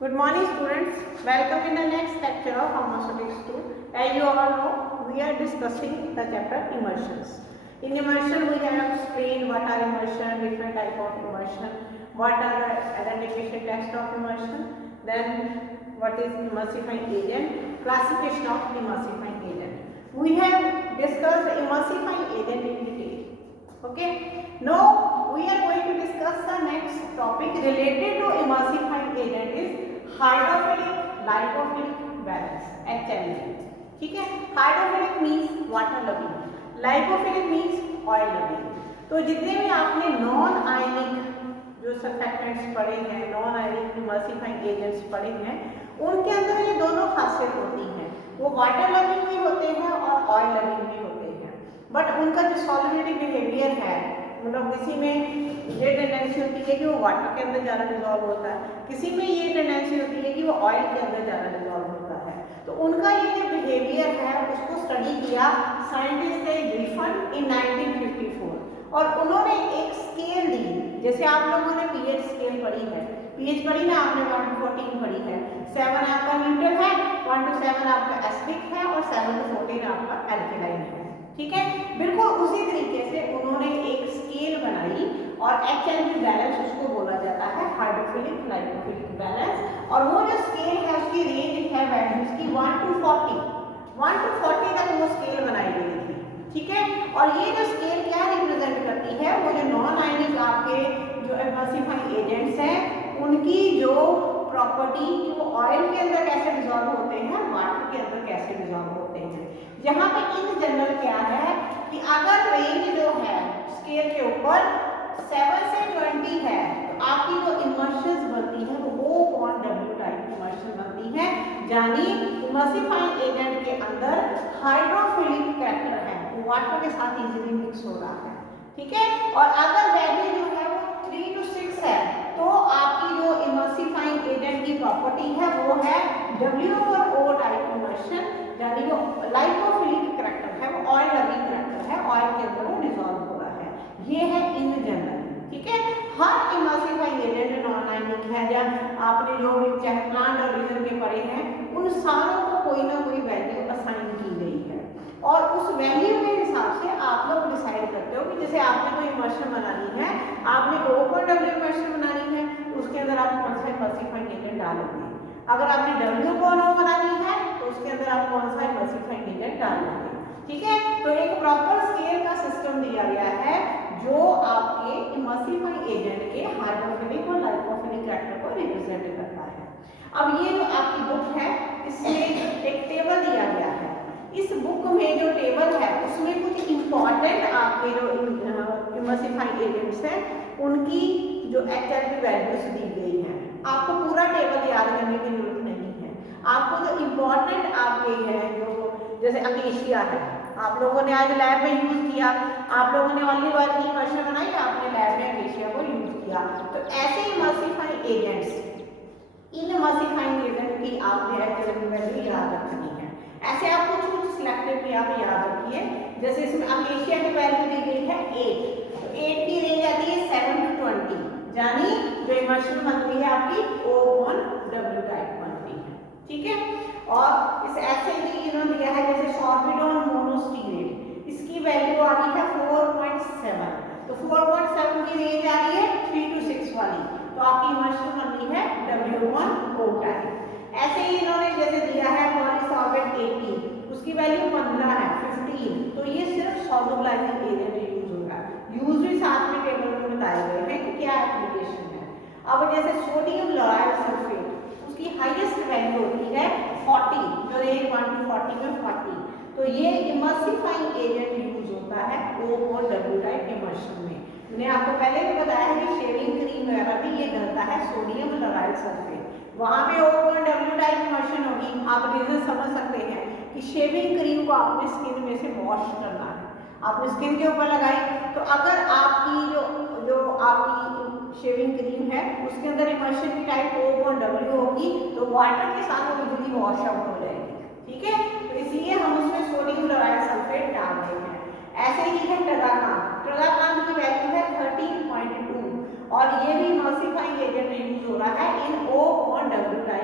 Good morning students, welcome in the next lecture of Pharmaceutics 2. As you all know, we are discussing the chapter immersions. In immersion we have explained what are immersion, different type of immersion, what are the identification test of immersion, then what is emulsifying agent, classification of emulsifying agent. We have discussed emulsifying agent in detail. Okay, now we are going to discuss the next topic related to emulsifying agent is hydrophilic lipophilic balance HLB. ठीक है, hydrophilic means water loving, lipophilic means oil loving. तो जितने भी आपने non ionic जो surfactants पढ़े हैं, non ionic emulsifying agents पढ़े हैं, उनके अंदर ये दोनों खासियत होती हैं. वो वाटर लविंग भी होते हैं और ऑयल लविंग भी होते हैं. बट उनका जो सॉल्युबिलिटी बिहेवियर है, मतलब किसी में ये टेंडेंसी होती है कि वो वाटर के अंदर ज़्यादा डिजॉल्व होता है, किसी में ये टेंडेंसी होती है कि वो ऑयल के अंदर ज़्यादा डिजॉल्व होता है. तो उनका ये जो बिहेवियर है उसको स्टडी किया साइंटिस्ट ने ग्रिफिन इन 1954. और उन्होंने एक स्केल दी. जैसे आप लोगों ने पीएच स्केल पढ़ी है, पीएच पढ़ी ना आपने, 1 to 14 पढ़ी है. 7 आपका न्यूट्रल है, 1 to 7 आपका एसिडिक है और 7 to 14 आपका एल्कलाइन है. ठीक है, बिल्कुल उसी तरीके से उन्होंने एक स्केल बनाई और HLB बैलेंस उसको बोला जाता है, हाइड्रोफिलिक लाइपोफिलिक बैलेंस. और वो जो स्केल है उसकी रेंज है वैल्यूज की 1 to 40 तक वो स्केल बनाई गई थी. ठीक है, और ये जो स्केल क्या रिप्रेजेंट करती है, वो जो नॉन आयनिक आपके जो एमल्सिफाइंग एजेंट्स हैं उनकी जो प्रॉपर्टी, वो ऑयल के अंदर कैसे डिजॉल्व होते हैं, वाटर के अंदर कैसे डिजॉल्व होते हैं. यहाँ पे इन जनरल क्या है कि अगर रेंज जो है स्केल के ऊपर 7 से 20 है तो आपकी जो इमल्शंस बनती है वो O/W टाइप इमल्शन बनती है. यानी इमल्सिफाइंग एजेंट के अंदर हाइड्रोफिलिक कैरेक्टर है, वो वाटर के साथ इजीली मिक्स हो रहा है. ठीक है, और अगर वैल्यू जो है वो 3 to 6 है तो आपकी जो इमल्सिफाइंग एजेंट की प्रॉपर्टी है वो है W/O टाइप इमल्शन. यानी वो लाइपोफिलिक कैरेक्टर है, वो ऑयल लविंग कैरेक्टर है, ऑयल के अंदर वो डिसॉल्व हो रहा है. ये है इन जनरल. ठीक है, हर इमल्सिफाइंग एजेंट नॉन आयनिक है, या आपने जो भी चाहे प्लांट और रीजन के पढ़े हैं, उन सारों को कोई ना कोई वैल्यू असाइन की गई है. और उस वैल्यू के हिसाब से आप लोग डिसाइड करते हो कि जैसे आपने कोई इमल्शन बनानी है, आपने O/W इमल्शन बनानी है, उसके अंदर आप कौन सा इमल्सिफाइंग एजेंट डालोगे. अगर आपने W/O बनानी है तो उसके अंदर आप कौन सा इमल्सिफाइंग एजेंट डालोगे. ठीक है, तो एक प्रॉपर स्केल का सिस्टम दिया गया है जो आपके इमल्सिफाइंग एजेंट के हाइड्रोफिलिक और लाइपोफिलिक कैरेक्टर को रिप्रेजेंट करता है. अब ये जो आपकी बुक है इसमें एक टेबल दिया गया है. इस बुक में जो टेबल है उसमें कुछ इंपॉर्टेंट आपके जो इमल्सिफाइंग एजेंट्स हैं उनकी जो HLB वैल्यूज दी गई हैं. आपको पूरा टेबल याद करने की जरूरत नहीं है. आपको जो इम्पोर्टेंट आपके हैं, जो जैसे अकेशिया है, आप लोगों ने आज लैब में यूज किया, आप लोगों ने ऑलिव ऑयल की इमल्शन बनाई, आपने लैब में अकेशिया को यूज किया. तो ऐसे इमल्सिफाइंग एजेंट्स, इन इमल्सिफाइंग एजेंट की आपने HLB वैल्यू याद रखनी है. ऐसे आप कुछ सिलेक्टिवली आप याद रखिए. जैसे इसमें अकेशिया की वैल्यू दी गई है 8, तो 8 की रेंज आती है 7 to 20. यानी जो इमल्शन बनती है आपकी O/W टाइप बनती है. ठीक है, और इस ऐसे ही इन्होंने दिया है जैसे सॉर्बिडोन मोनोस्टीरेट, इसकी वैल्यू आ रही है 4.7. तो 4.7 की रेंज आ रही है 3 to 6 वाली, तो आपकी इमल्शन बननी है W/O टाइप. ऐसे ही इन्होंने जैसे दिया है पॉलीसॉर्बेट 80, उसकी वैल्यू 15 है 15. तो ये सिर्फ सॉल्युबलाइजिंग एजेंट यूज होगा. यूज भी साथ में टेबल में बताए गए हैं कि क्या एप्लीकेशन है. अब जैसे सोडियम लोराइड सल्फेट, उसकी हाईएस्ट वैल्यू होती है 40, जो रेंज 1 to 40 में 40. तो ये इमल्सिफाइंग एजेंट यूज होता है O/W टाइप इमल्शन में. मैंने आपको पहले भी बताया है कि शेविंग क्रीम वगैरह में ये डलता है सोडियम लोराइड सल्फेट, वहां पे O/W टाइप इमल्शन होगी. आप रीजन समझ सकते हैं कि शेविंग क्रीम को आपने स्किन में से वॉश करना है, आपने स्किन के ऊपर लगाई, तो अगर आपकी जो आपकी शेविंग क्रीम है उसके अंदर इमल्शन की टाइप O/W होगी तो वाटर के साथ वो इजीली वॉश आउट हो जाएगी. ठीक है, तो इसलिए हम उसमें सोडियम लोराइड सल्फेट डाल रहे हैं. ऐसे ही है ट्रागाकांत की वैल्यू है 13.2 और ये भी इमल्सिफाइंग एजेंट यूज हो रहा है इन O/W टाइप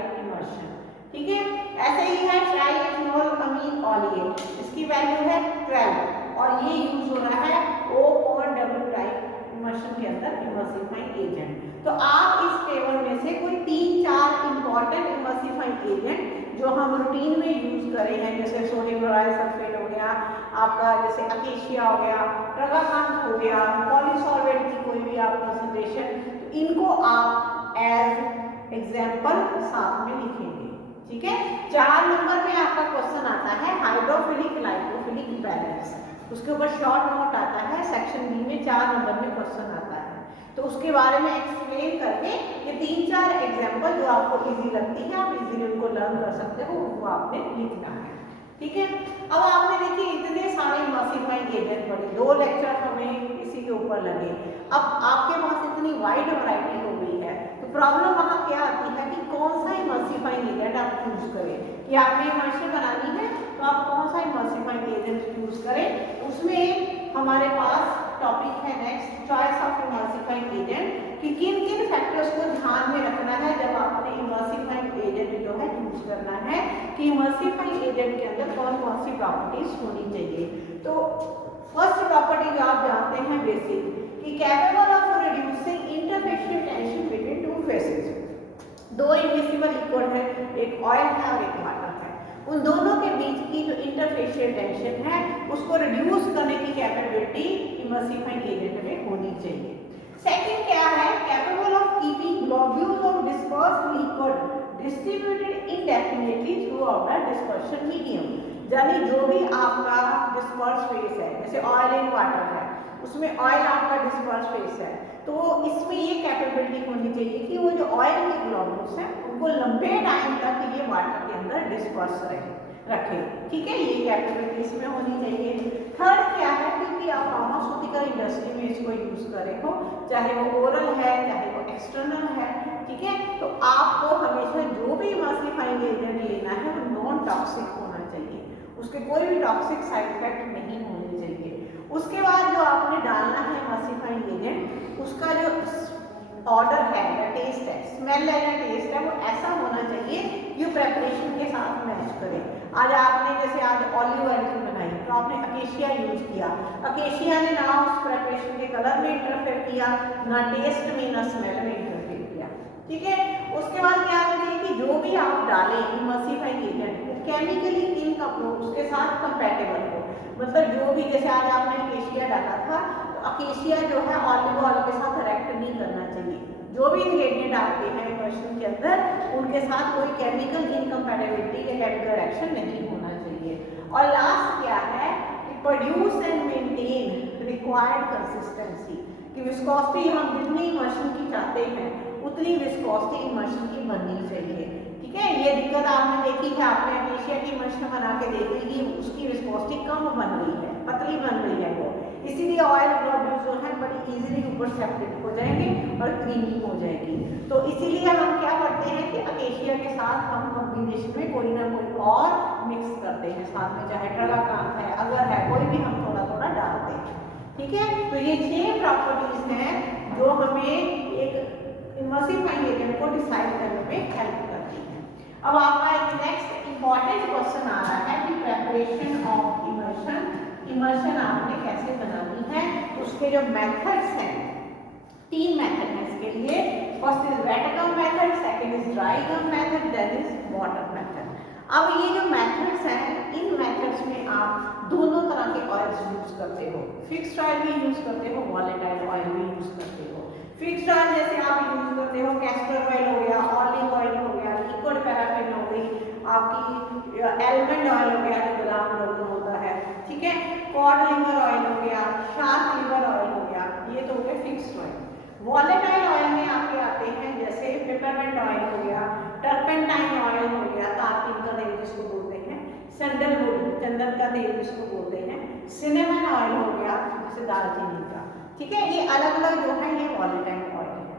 पॉलीएट, इसकी वैल्यू है 12 और ये यूज हो रहा है O/W टाइप इमर्शन के अंदर इमर्सिफाइंग एजेंट। तो आप इस टेबल में से कोई 3-4 इंपॉर्टेंट इमर्सिफाइंग एजेंट जो हम रूटीन में यूज करे हैं, जैसे सोडियम बोराइल सल्फेट हो गया आपका, जैसे अकेशिया हो गया, ट्रगाकांत हो गया, पॉलीसॉल्वेट की कोई भी आप कंसंट्रेशन, तो इनको आप एज एग्जाम्पल साथ में लिखेंगे। ठीक है। 4 नंबर में आपका क्वेश्चन आता है हाइड्रोफिलिक लाइपोफिलिक बैलेंस, उसके ऊपर शॉर्ट नोट आता है, सेक्शन बी में 4 नंबर में क्वेश्चन आता है, तो उसके बारे में एक्सप्लेन करके ये 3-4 एग्जाम्पल जो आपको इजी लगती है, आप इजीली उनको लर्न कर सकते हो, वो आपने लिखना है। ठीक है। अब आपने देखिए इतने सारे इमर्सिफाइंग एजेंट पढ़े, 2 लेक्चर हमें इसी के ऊपर लगे। अब आपके पास इतनी वाइड वैरायटी हो गई है, तो प्रॉब्लम वहाँ क्या आती है कि कौन सा इमर्सिफाइंग एजेंट आप चूज करें, कि आपने इमर्शन बनानी है तो आप कौन सा इमर्सिफाइंग एजेंट चूज करें। उसमें हमारे पास टॉपिक है नेक्स्ट, चॉइस ऑफ इमर्सिफाइंग एजेंट, कि किन किन फैक्टर्स को ध्यान में रखना है जब आपने इमर्सिफाइंग एजेंट जो है चूज करना है, कि इमर्सिफाइंग एजेंट के अंदर कौन कौन सी प्रॉपर्टीज होनी चाहिए। तो फर्स्ट प्रॉपर्टी जो आप जानते हैं बेसिक, कि capable of reducing interfacial tension between 2 faces, 2 immiscible liquid है, एक ऑयल है और एक वाटर है, उन दोनों के बीच की जो इंटरफेशियल टेंशन है उसको रिड्यूस करने की कैपेबिलिटी इमर्सिफाइंग एजेंट में होनी चाहिए। सेकंड क्या है, capable of keeping globules of dispersed liquid distributed इंडेफिनिटली through out the dispersion medium, यानी जो भी आपका डिस्पर्स फेस है, जैसे ऑयल इन वाटर है, उसमें ऑयल आपका डिस्पर्स फेस है, तो इसमें ये कैपेबिलिटी होनी चाहिए कि वो जो ऑयल के ग्लोब्यूल्स हैं उनको लंबे टाइम तक ये वाटर के अंदर डिस्पर्स रखे। ठीक है, ये कैपेबिलिटी इसमें होनी चाहिए। थर्ड क्या है, क्योंकि आप फार्मास्यूटिकल इंडस्ट्री में इसको यूज करे हो, चाहे वो ओरल है चाहे वो एक्सटर्नल है, ठीक है, तो आपको हमेशा जो भी इमर्सिफाइंग एजेंट लेना है वो नॉन टॉक्सिक होना चाहिए, उसके कोई भी टॉक्सिक साइड इफेक्ट नहीं होने चाहिए। उसके बाद जो आपने डालना है इमर्सिफाइंग एजेंट, उसका जो ऑर्डर है या टेस्ट है, स्मेल है या टेस्ट है, वो ऐसा होना चाहिए कि प्रेपरेशन के साथ मैच करे। आज आपने जैसे आज ऑलिव ऑयल की बनाई तो आपने अकेशिया यूज किया, अकेशिया ने ना उस प्रेपरेशन के कलर में इंटरफेयर किया, ना टेस्ट में ना स्मेल में इंटरफेयर किया। ठीक है। उसके बाद क्या होना चाहिए कि जो भी आप डालें इमर्सिफाइंग एजेंट वो केमिकली उसके साथ कंपैटिबल हो, मतलब जो भी, जैसे आज आपने अकेशिया डाला था तो अकेशिया जो है ऑलिव ऑयल के साथ रिएक्ट नहीं करना चाहिए। जो भी इंग्रेडिएंट आते हैं इमर्शन के अंदर उनके साथ कोई केमिकल इनकम्पैटिबिलिटी या केमिकल रिएक्शन नहीं होना चाहिए। और लास्ट क्या है कि produce and maintain required consistency, कि विस्कोसिटी हम जितनी इमर्शन की चाहते हैं उतनी विस्कोसिटी इमर्शन की बननी चाहिए। ठीक है, ये दिक्कत आपने देखी है, आपने अकेशिया की इमर्शन बना के देखी कि उसकी विस्कोसिटी कम बन रही है, पतली बन रही है वो, इसीलिए ऑयल ग्लोब्यूल्स जो है बड़ी इजीली ऊपर सेपरेट हो जाएंगे और क्रीमी हो जाएगी। तो इसीलिए हम क्या करते हैं कि अकेशिया के साथ हम कॉम्बिनेशन में कोई ना कोई और मिक्स करते हैं साथ में, चाहे ट्रगाकांत है, अगर है, कोई भी हम थोड़ा थोड़ा डालते हैं। ठीक है, तो ये 6 प्रॉपर्टीज हैं जो हमें एक इमर्सिफाइंग एजेंट को डिसाइड करने में हेल्प करती है। अब आपका एक नेक्स्ट इंपॉर्टेंट क्वेश्चन आ रहा है कि प्रेपरेशन ऑफ इमर्शन, इमर्शन आपने कैसे बनानी है, उसके जो मेथड्स हैं, 3 मेथड है इसके लिए। First is wet gum method, second is dry gum method, then is water method. अब ये जो मेथड्स हैं, इन मेथड्स में आप दोनों तरह के ऑयल्स यूज करते हो, फिक्स्ड ऑयल भी यूज करते हो, वॉलेटाइल ऑयल भी यूज करते हो। फिक्स्ड ऑयल जैसे आप यूज करते हो कैस्टर ऑयल हो गया, ऑलिव ऑयल हो गया, लिक्विड पैराफिन हो गई, आपकी एलमंड ऑयल हो गया जो बादाम लोगों होता है, ठीक है, कॉड लिवर ऑयल हो गया, शार्क लिवर ऑयल हो गया, ये तो हो गए फिक्स्ड ऑयल। वॉलेटाइल ऑयल में आपके आते हैं जैसे पेपरमेंट ऑयल हो गया, टर्पेंटाइन ऑयल हो गया, तारपीन का तेल जिसको बोलते हैं, सैंडलवुड चंदन का तेल जिसको बोलते हैं, सिनेमन ऑयल हो गया जैसे दालचीनी का। ठीक है, ये अलग अलग जो है ये वॉलेटाइल ऑयल है।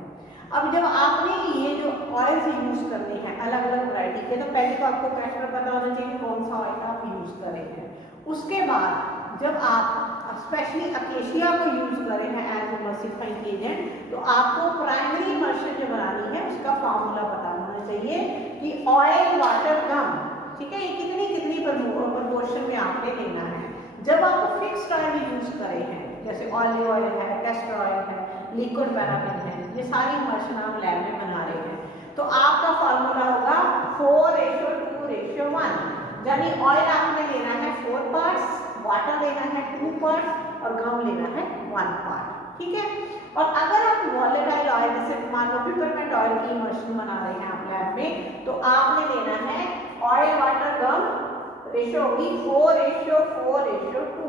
अब जब आपने ये जो ऑयल्स यूज करने हैं अलग अलग वैरायटी के, तो पहले तो आपको प्रेफर पता होना चाहिए कौन सा ऑयल आप यूज करें हैं। उसके बाद जब आप स्पेशली अकेशिया को यूज करें हैं एज इमर्सिफाइंग एजेंट, तो आपको प्राइमरी इमर्शन जो बनानी है उसका फॉर्मूला पता होना चाहिए कि ऑयल वाटर गम ठीक है, ये कितनी कितनी प्रपोर्शन में आपने लेना है। जब आप फिक्स्ड ऑयल यूज करें हैं, जैसे ऑलिव ऑयल है, कैस्टर ऑयल है, लिक्विड पैराफिन है, ये सारी इमल्शन आप लैब में बना रहे हैं, तो आपका फॉर्मूला होगा 4:2:1, यानी ऑयल आपने लेना है 4 पार्ट्स, वाटर लेना है 2 पार्ट्स और गम लेना है 1 पार्ट, ठीक है। और अगर आप वॉलेटाइल ऑयल जैसे मान लो पिपरमेंट ऑयल की इमल्शन बना रहे हैं आप लैब में, तो आपने लेना है ऑयल वाटर गम रेशियो होगी 4:4:2,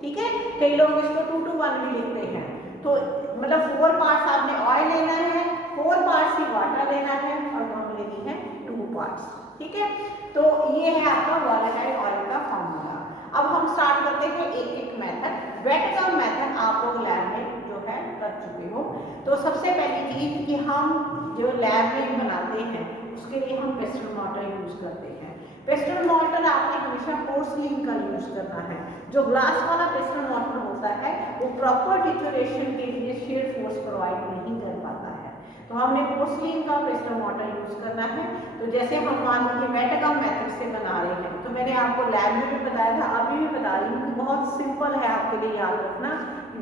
ठीक है। कई लोग इसको 2:1 भी लिखते हैं, तो मतलब 4 पार्ट्स आपने ऑयल लेना है, 4 पार्ट्स ही वाटर लेना है और गम लेनी है 2 पार्ट्स, ठीक है। तो ये है आपका वॉलेटाइल ऑयल का फॉर्मूला। अब हम स्टार्ट करते हैं एक एक मेथड। वेट गम मेथड आप लोग लैब में जो है कर चुके हो। तो सबसे पहली चीज कि हम जो लैब में बनाते हैं उसके लिए हम पेस्टल मॉर्टर यूज करते हैं। पेस्टल मॉर्टर आपने हमेशा पोर्सलिन का यूज करना है। जो ग्लास वाला पेस्टल मॉर्टर होता है वो प्रॉपर डिटोरेशन के लिए शेयर फोर्स प्रोवाइड नहीं कर पाता है, तो हमने पोर्सलिन का पेस्टल मॉर्टर यूज करना है। तो जैसे हम मान लीजिए वेट गम मेथड से बना रहे हैं, तो मैंने आपको लैब में भी बताया था, अभी भी बता रही हूँ कि बहुत सिंपल है, आपके लिए याद रखना।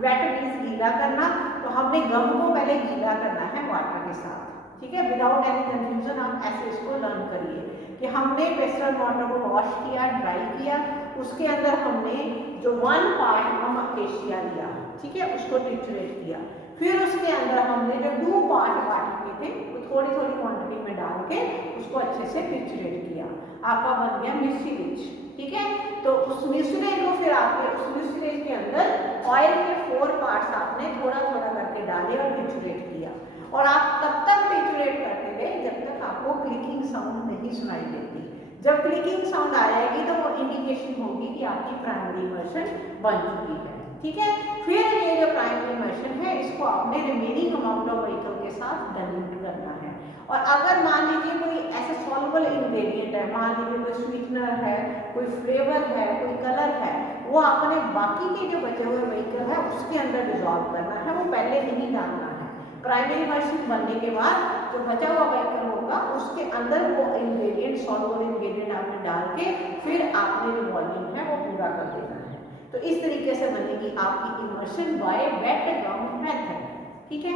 वेट मीन्स गीला करना, तो हमने गम को पहले गीला करना है वाटर के साथ, ठीक है। विदाउट एनी कंफ्यूजन आप ऐसे इसको लर्न करिए कि हमने पेस्टल मॉर्टर को वॉश किया, ड्राई किया, उसके अंदर हमने जो 1 पार्ट हम अकेशिया लिया, ठीक है, उसको ट्रिचुरेट किया। फिर उसके अंदर हमने जो 2 पार्ट वाटर के थे वो थोड़ी थोड़ी क्वांटिटी में डाल के उसको अच्छे से ट्रिचुरेट किया, आपका बन गया म्यूसिलेज, ठीक है। तो उस म्यूसिलेज को फिर आपने उस म्यूसिलेज के अंदर ऑयल के 4 पार्ट्स आपने थोड़ा थोड़ा करके डाले और ट्रिचुरेट किया, और आप तब तक ट्रिचुरेट करते गए जब तक आपको क्लिकिंग साउंड नहीं सुनाई देती। जब क्लिकिंग साउंड आ जाएगी तो वो इंडिकेशन होगी कि आपकी प्राइमरी इमल्शन बन चुकी है, ठीक है। फिर ये जो प्राइमरी इमल्शन है इसको आपने रिमेनिंग अमाउंट ऑफ व्हीकल के साथ डाइल्यूट करना है। और अगर मान लीजिए कोई ऐसे सॉल्युबल इंग्रेडिएंट है, मान लीजिए कोई स्वीटनर है, कोई फ्लेवर है, कोई कलर है, वो आपने बाकी के जो बचे हुए व्हीकल है उसके अंदर डिजॉल्व करना है, वो पहले नहीं डालना है। प्राइमरी इमल्शन बनने के बाद जो बचा हुआ व्हीकल होगा उसके अंदर वो इंग्रेडिएंट सॉल्युबल इंग्रेडिएंट आपने डाल के फिर आपने जो वॉल्यूम है वो पूरा कर देना है। तो इस तरीके से बनेगी आपकी emulsion by wet gum method, ठीक है।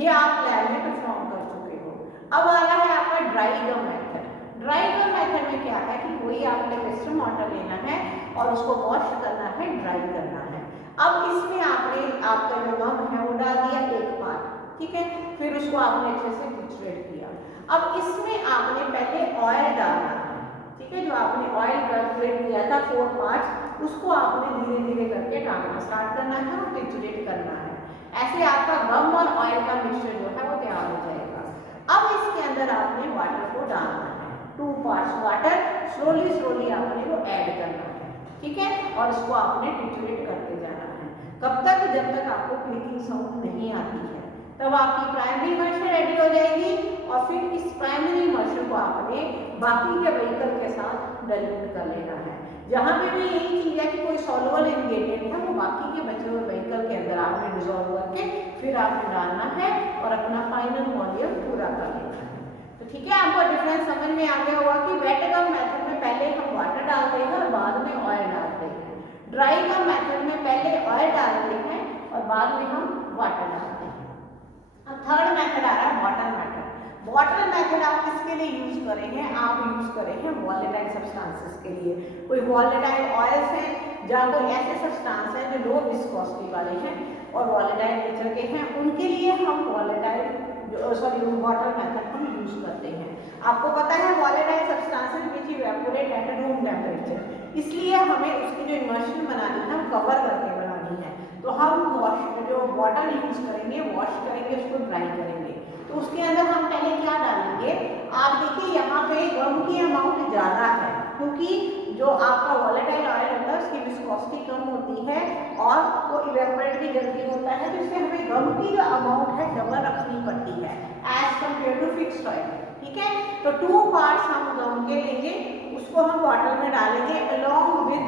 ये आप लैब में परफॉर्म कर चुके हो। अब आ रहा है आपका dry gum method. Dry gum method में क्या है कि वही आपने पेस्टल मॉर्टर लेना है और उसको वॉश करना है, ड्राई करना है। अब इसमें आपने आपका जो गम है वो डाल दिया 1 पार्ट, ठीक है, फिर उसको आपने अच्छे से ट्रिचुरेट किया। अब इसमें आपने पहले ऑयल डालना है, ठीक है, जो आपने ऑयल कैलकुलेट किया था 4 पार्ट्स, उसको आपने धीरे धीरे करके डालना स्टार्ट करना है और ट्रिचुरेट करना है। ऐसे आपका गम और ऑयल का मिक्सचर जो है वो तैयार हो जाएगा। अब इसके अंदर आपने वाटर को डालना है, 2 पार्ट्स वाटर, स्लोली स्लोली आपने वो ऐड करना है, ठीक है, और इसको आपने ट्रिचुरेट करते जाना है। कब तक? जब तक आपको क्लिकिंग साउंड नहीं आती है, तब आपकी प्राइमरी इमल्शन रेडी हो जाएगी। और फिर इस प्राइमरी इमल्शन को आपने बाकी के व्हीकल के साथ डाइल्यूट कर लेना है। जहाँ पे भी यही चीज है कि कोई सॉल्युबल इंग्रेडिएंट है वो बाकी के बचे हुए व्हीकल के अंदर आपने डिजॉल्व करके फिर आपने डालना है और अपना फाइनल वॉल्यूम पूरा कर लेना है। तो ठीक है, आपको डिफरेंस समझ में आ गया होगा कि वेट गम मेथड में पहले हम वाटर डालते हैं और बाद में ऑयल डालते हैं। ड्राई गम मेथड में पहले ऑयल डालते हैं और बाद में हम वाटर डालते हैं। अब थर्ड मेथड आ रहा है वाटर मेथड। वाटर मेथड आप किसके लिए यूज करेंगे? आप यूज करेंगे वॉलेटाइल सब्सटेंसेस के लिए। कोई वॉलेटाइल ऑयल्स हैं या कोई ऐसे सब्सटेंस हैं जो लो विस्कोसिटी वाले हैं और वॉलेटाइल नेचर के हैं, उनके लिए हम वाटर मेथड हम यूज करते हैं। आपको पता है volatile substances which evaporate at room temperature, इसलिए हमें उसकी जो इमल्शन बनानी है कवर करके बनानी है। तो हम जो वाटर यूज करेंगे, वॉश करेंगे, उसको ड्राई करेंगे। तो उसके अंदर हम पहले क्या डालेंगे? आप देखिए यहाँ पे गम की अमाउंट ज़्यादा है क्योंकि जो आपका वॉलेटाइल ऑयल होता है उसकी विस्कोसिटी कम होती है और वो इवेपोरेट भी जल्दी होता है, तो इससे हमें गम की जो अमाउंट है डबल रखनी पड़ती है as compare to fixed oil, ठीक है। तो 2 पार्ट्स हम गम के लेंगे, उसको हम वाटर में डालेंगे अलॉन्ग विद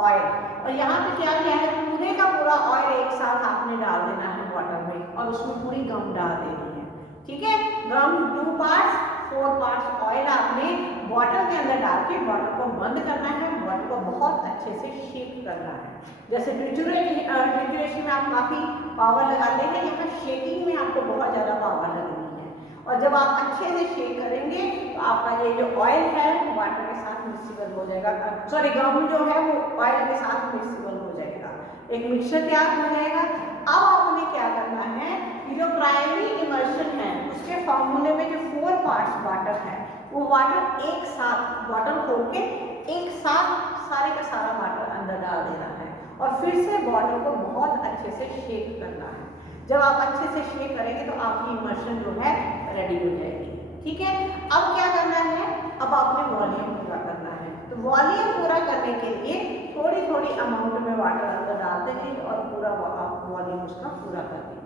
ऑयल। और यहाँ पे क्या किया है, पूरे का पूरा ऑयल एक साथ आपने डाल देना है वाटर में और उसमें पूरी गम डाल देनी है, ठीक है। गम 2 पार्ट्स 4 पार्ट्स ऑयल आपने बॉटल के अंदर डाल के बॉटल को बंद करना है, बॉटल को बहुत अच्छे से शेक करना है। जैसे ट्रिचुरेशन में आप काफ़ी पावर लगाते हैं, यहाँ शेकिंग में आपको बहुत ज़्यादा पावर लगनी है। और जब आप अच्छे से शेक करेंगे तो आपका ये जो ऑयल है वाटर के साथ मिक्सिबल हो जाएगा, सॉरी गम जो है वो ऑयल के साथ मिक्सिबल हो जाएगा, एक मिक्सचर तैयार हो जाएगा। अब आपने क्या करना है, ये जो प्राइमरी इमर्शन है उसके फॉर्मूले में जो 4 पार्ट्स वाटर है वो वाटर एक साथ बॉटल खोल के एक साथ सारे का सारा वाटर अंदर डाल देना है और फिर से बॉटल को बहुत अच्छे से शेक करना है। जब आप अच्छे से शेक करेंगे तो आपकी इमर्शन जो है रेडी हो जाएगी। ठीक है, अब क्या करना है, अब आपने वॉल्यूम पूरा करना है। तो वॉल्यूम पूरा करने के लिए थोड़ी थोड़ी अमाउंट में वाटर अंदर डालते हैं और पूरा आप वॉल्यूम उसका पूरा कर दीजिए।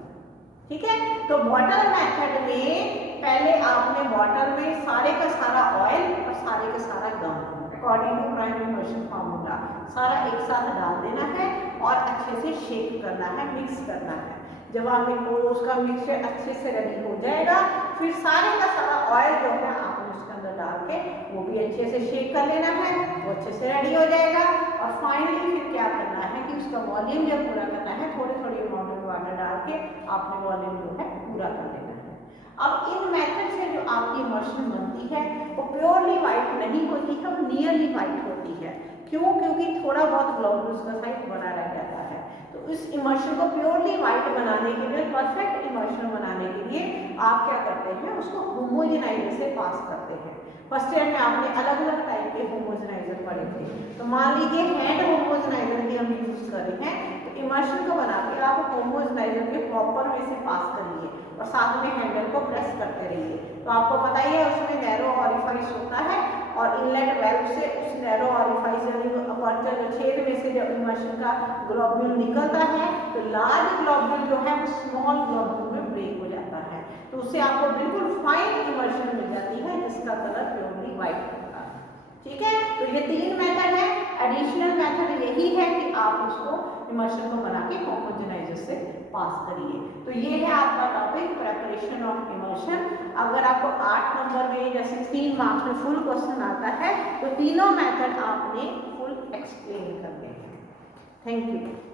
ठीक है, तो बॉटल मेथड में पहले आपने बॉटल में सारे का सारा ऑयल और सारे का सारा गम according to primary immersion formula सारा एक साथ डाल देना है और अच्छे से शेक करना है, मिक्स करना है। जब आपने उसका मिक्सचर अच्छे से रेडी हो जाएगा फिर सारे का सारा ऑयल जो है आपने उसके अंदर डाल के वो भी अच्छे से शेक कर लेना है, वो अच्छे से रेडी हो जाएगा। और फाइनली फिर क्या करना है कि उसका वॉल्यूम जब पूरा करना है, थोड़ी थोड़ी अमाउंट में वाटर डाल के आपने वॉल्यूम जो है पूरा कर लेना है। अब इन मेथड से जो आपकी इमर्शन बनती है वो प्योरली वाइट नहीं होती है, वो नियरली वाइट होती है। क्यों? क्योंकि थोड़ा बहुत ग्लोबुलस का साइज बना रह जाता है। तो इस इमर्शन को प्योरली वाइट बनाने के लिए, परफेक्ट इमर्शन बनाने के लिए आप क्या करते हैं, उसको होमोजेनाइजर से पास करते हैं। फर्स्ट ईयर में आपने अलग अलग टाइप के होमोजेनाइजर पढ़े थे, तो मान लीजिए हैंड होमोजेनाइजर भी हम यूज कर रहे हैं। तो इमर्शन को बना के आप होमोजेनाइजर के प्रॉपर वे से पास करिए और साथ में हैंडल को प्रेस करते रहिए। तो आपको पता ही है उसमें नैरो ऑरिफाइस होता है और इनलेट वेल्व से उस नैरो ऑरिफाइस अपर्चर छेद में से जब इमर्शन का ग्लोब्यूल निकलता है तो लार्ज ग्लोब्यूल जो है वो स्मॉल ग्लोब्यूल में ब्रेक हो जाता है। तो उससे आपको बिल्कुल फाइन इमर्शन मिल जाती है जिसका कलर प्योरली वाइट होता है। ठीक है, तो ये 3 मेथड है। एडिशनल मेथड यही है कि आप उसको इमर्शन को बना के होमोजेनाइजर से पास करिए। तो ये है आपका टॉपिक प्रेपरेशन ऑफ इमर्शन। अगर आपको 8 नंबर में या 16 मार्क्स में फुल क्वेश्चन आता है तो तीनों मेथड आपने फुल एक्सप्लेन करने हैं। Thank you.